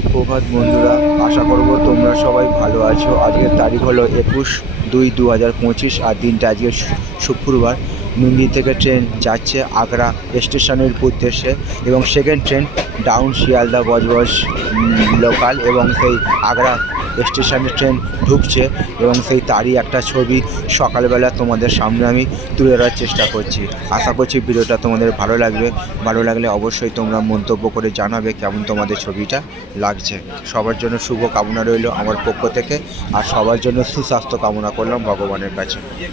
সুপ্রভাত বন্ধুরা, আশা করব তোমরা সবাই ভালো আছো। আজকের তারিখ হলো 21/2/2025 আর দিনটা আজকে শুক্রবার। নন্দী থেকে ট্রেন যাচ্ছে আগ্রা স্টেশনের উদ্দেশ্যে এবং second train down Sealdah Budge Budge local এবং সেই আগ্রা স্টেশনে ট্রেন ঢুকছে এবং সেই তারই একটা ছবি সকালবেলা তোমাদের সামনে আমি তুলে ধরার চেষ্টা করছি। আশা করছি ভিডিওটা তোমাদের ভালো লাগবে। ভালো লাগলে অবশ্যই তোমরা মন্তব্য করে জানাবে কেমন তোমাদের ছবিটা লাগছে। সবার জন্য শুভ কামনা রইল আমার পক্ষ থেকে, আর সবার জন্য সুস্বাস্থ্য কামনা করলাম ভগবানের কাছে।